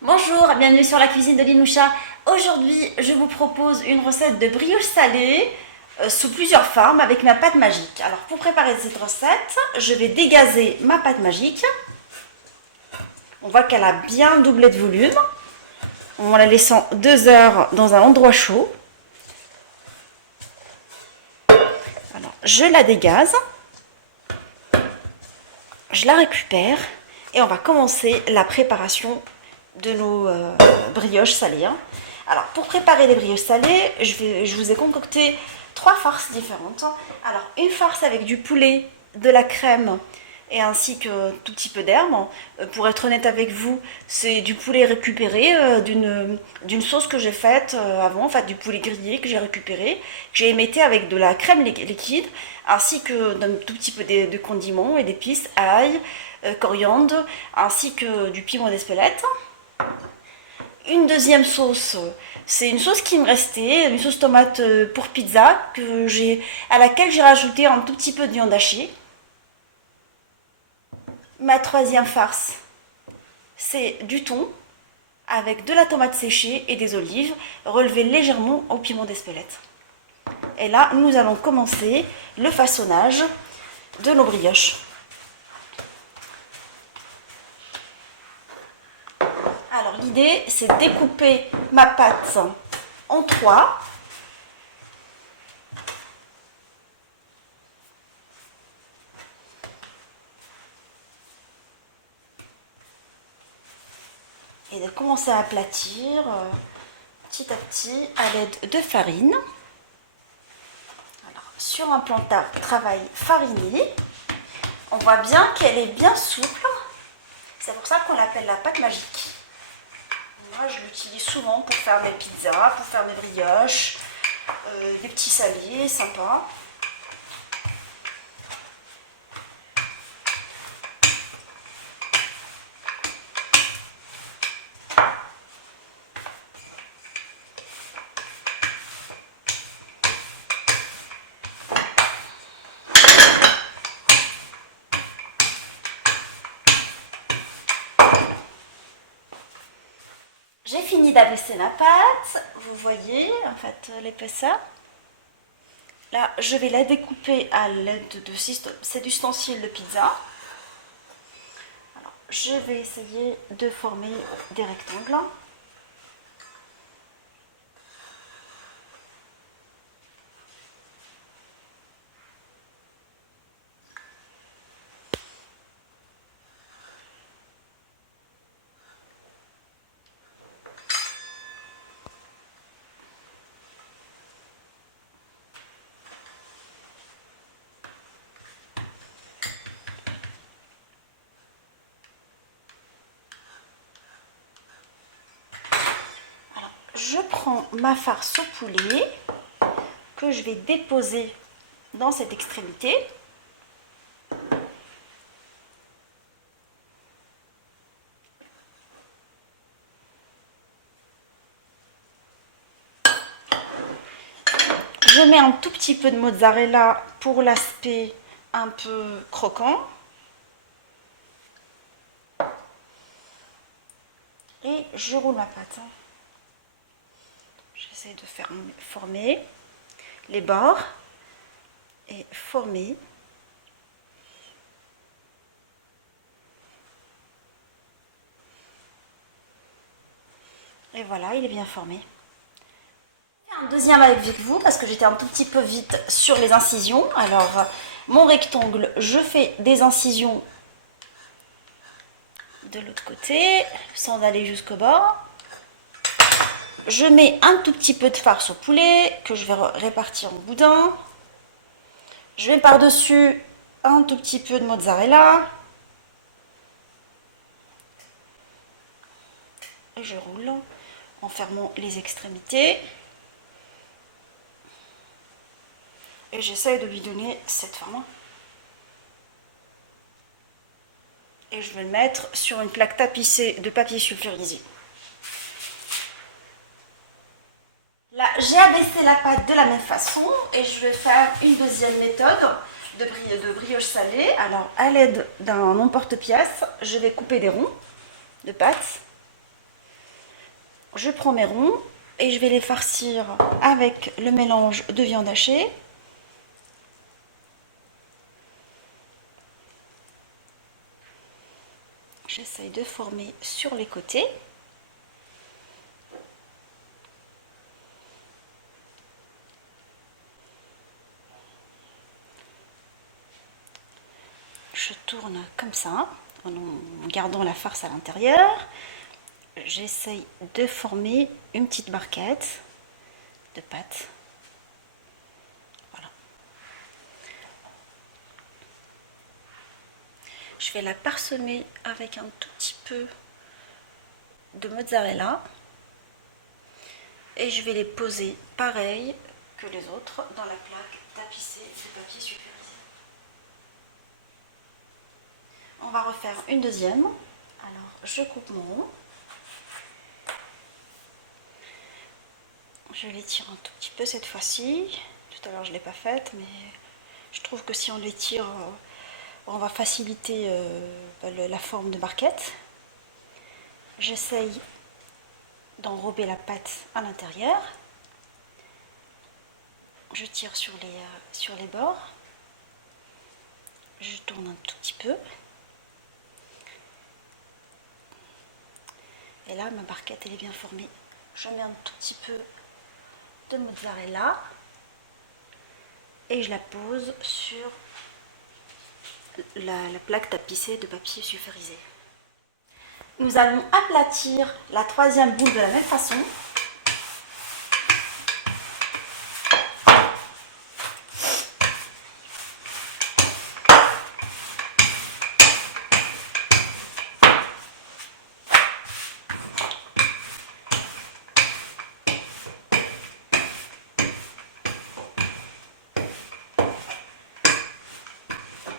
Bonjour, bienvenue sur la cuisine de Linoucha. Aujourd'hui, je vous propose une recette de brioche salée sous plusieurs formes avec ma pâte magique. Alors, pour préparer cette recette, je vais dégazer ma pâte magique. On voit qu'elle a bien doublé de volume. En la laissant 2 heures dans un endroit chaud. Alors, je la dégaze. Je la récupère et on va commencer la préparation de nos brioches salées. Alors, pour préparer les brioches salées, je vous ai concocté 3 farces différentes. Alors, une farce avec du poulet, de la crème et ainsi que tout petit peu d'herbe. Pour être honnête avec vous, c'est du poulet récupéré d'une sauce que j'ai faite avant, en fait du poulet grillé que j'ai récupéré, que j'ai émietté avec de la crème liquide, ainsi que d'un tout petit peu de condiments et d'épices, ail, coriandre, ainsi que du piment d'Espelette. Une deuxième sauce, c'est une sauce qui me restait, une sauce tomate pour pizza à laquelle j'ai rajouté un tout petit peu de viande hachée. Ma troisième farce, c'est du thon avec de la tomate séchée et des olives relevées légèrement au piment d'Espelette. Et là, nous allons commencer le façonnage de nos brioches. Alors l'idée, c'est de découper ma pâte en 3. Et de commencer à aplatir petit à petit à l'aide de farine. Alors, sur un plan de travail fariné, on voit bien qu'elle est bien souple. C'est pour ça qu'on l'appelle la pâte magique. Moi, je l'utilise souvent pour faire mes pizzas, pour faire mes brioches, des petits salés sympas. J'ai fini d'abaisser ma pâte, vous voyez en fait l'épaisseur. Là, je vais la découper à l'aide de cet ustensile de pizza. Alors, je vais essayer de former des rectangles. Je prends ma farce au poulet que je vais déposer dans cette extrémité. Je mets un tout petit peu de mozzarella pour l'aspect un peu croquant. Et je roule ma pâte. J'essaie de faire former les bords et former. Et voilà, il est bien formé. Un deuxième avec vous parce que j'étais un tout petit peu vite sur les incisions. Alors, mon rectangle, je fais des incisions de l'autre côté sans aller jusqu'au bord. Je mets un tout petit peu de farce au poulet que je vais répartir en boudin. Je mets par-dessus un tout petit peu de mozzarella. Et je roule en fermant les extrémités. Et j'essaie de lui donner cette forme. Et je vais le mettre sur une plaque tapissée de papier sulfurisé. Là, j'ai abaissé la pâte de la même façon et je vais faire une deuxième méthode de brioche salée. Alors, à l'aide d'un emporte-pièce, je vais couper des ronds de pâte. je prends mes ronds et je vais les farcir avec le mélange de viande hachée. J'essaye de former sur les côtés. Je tourne comme ça, en gardant la farce à l'intérieur. J'essaye de former une petite barquette de pâte. Voilà. Je vais la parsemer avec un tout petit peu de mozzarella. Et je vais les poser pareil que les autres dans la plaque tapissée de papier sulfurisé. On va refaire une deuxième. Alors, je coupe mon rond. Je l'étire un tout petit peu cette fois-ci. Tout à l'heure, je ne l'ai pas faite, mais je trouve que si on l'étire, on va faciliter la forme de barquette. J'essaye d'enrober la pâte à l'intérieur. Je tire sur les bords. Je tourne un tout petit peu. Et là, ma barquette, elle est bien formée. Je mets un tout petit peu de mozzarella et je la pose sur la plaque tapissée de papier sulfurisé. Nous allons aplatir la troisième boule de la même façon.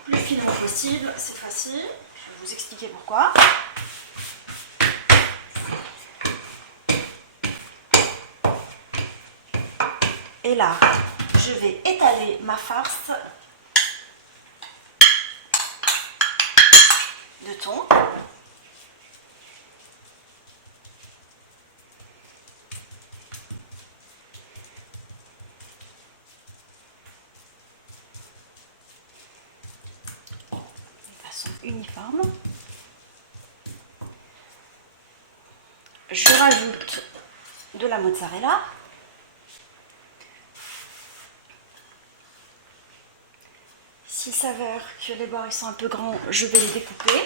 Plus finement possible cette fois-ci. Je vais vous expliquer pourquoi. Et là, je vais étaler ma farce de thon. De façon uniforme. Je rajoute de la mozzarella. S'il s'avère que les bords ils sont un peu grands, je vais les découper.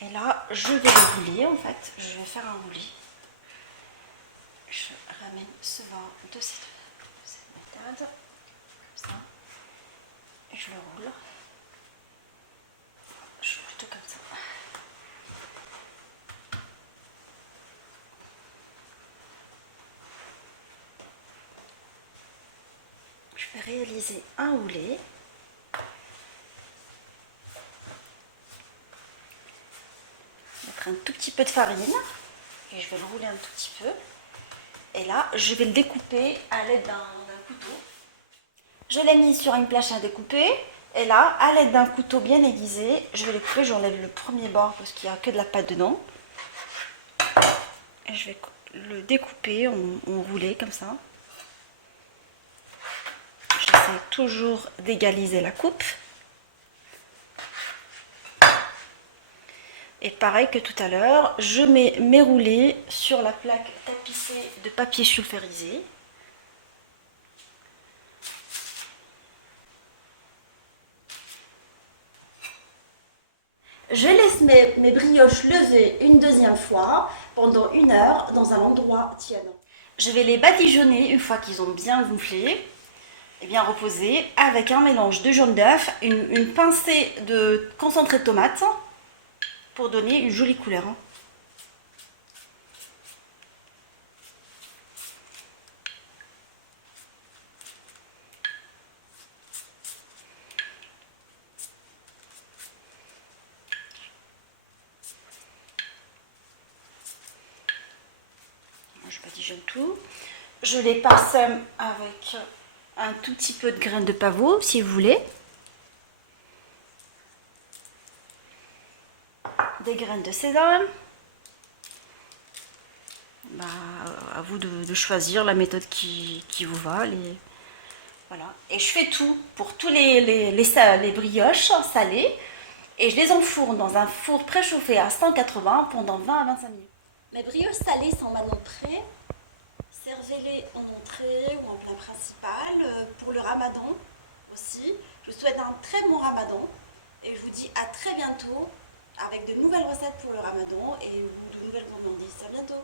Et là, je vais les rouler en fait. Je vais faire un roulis. Je ramène ce bord de cette méthode. Comme ça. Et je le roule. Je fais plutôt comme ça. Je vais réaliser un roulé. Mettre un tout petit peu de farine. Et je vais le rouler un tout petit peu. Et là, je vais le découper à l'aide d'un couteau. Je l'ai mis sur une planche à découper. Et là, à l'aide d'un couteau bien aiguisé, je vais le couper. J'enlève le premier bord parce qu'il n'y a que de la pâte dedans. Et je vais le découper en roulé comme ça. J'essaie toujours d'égaliser la coupe. Et pareil que tout à l'heure, je mets mes roulés sur la plaque tapissée de papier sulfurisé. Je laisse mes brioches lever une deuxième fois pendant 1 heure dans un endroit tiède. Je vais les badigeonner une fois qu'ils ont bien gonflé et bien reposé avec un mélange de jaune d'œuf, une pincée de concentré de tomate pour donner une jolie couleur. Je badigeonne tout. Je les parsème avec un tout petit peu de graines de pavot si vous voulez. des graines de sésame. Bah, à vous de choisir la méthode qui vous va. Voilà. Et je fais tout pour tous les brioches salées. Et je les enfourne dans un four préchauffé à 180 pendant 20 à 25 minutes. Mes brioches salées sont maintenant prêtes. Servez-les en entrée ou en plat principal pour le ramadan aussi. Je vous souhaite un très bon ramadan et je vous dis à très bientôt avec de nouvelles recettes pour le ramadan et de nouvelles gourmandises. À bientôt.